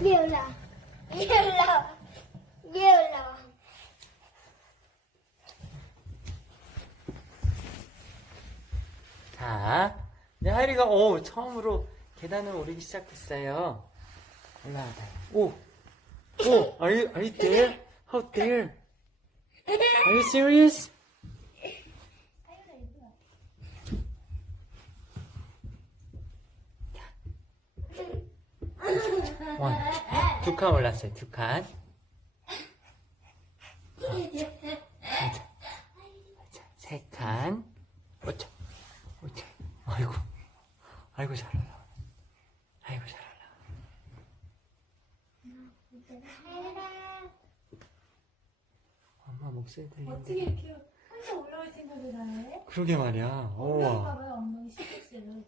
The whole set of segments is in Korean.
위에 올라와. 위에 올라와. 위에 올라와. 자, 이제 하이리가 오 처음으로 계단을 오르기 시작했어요. 올라와봐. 오, 오, 아이, 아이, 때. How there? Are you serious? 원, 두칸 올랐어요. 두 칸. 세 칸. 오차, 오차. 아이고, 아이고 잘 올라. 아이고 잘 올라. 목소리 들리는데. 어떻게 이렇게 혼자 올라올 생각을 다 해? 그러게 말이야. 우와. 올라가봐요 엉덩이 시크스를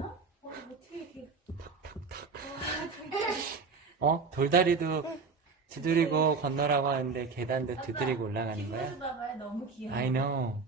어? 어? 어떻게 이렇게 와 진짜 어? 돌다리도 두드리고 건너라고 하는데 계단도 두드리고 올라가는 거야? 뒷모습 봐봐요 너무 귀여워 I know.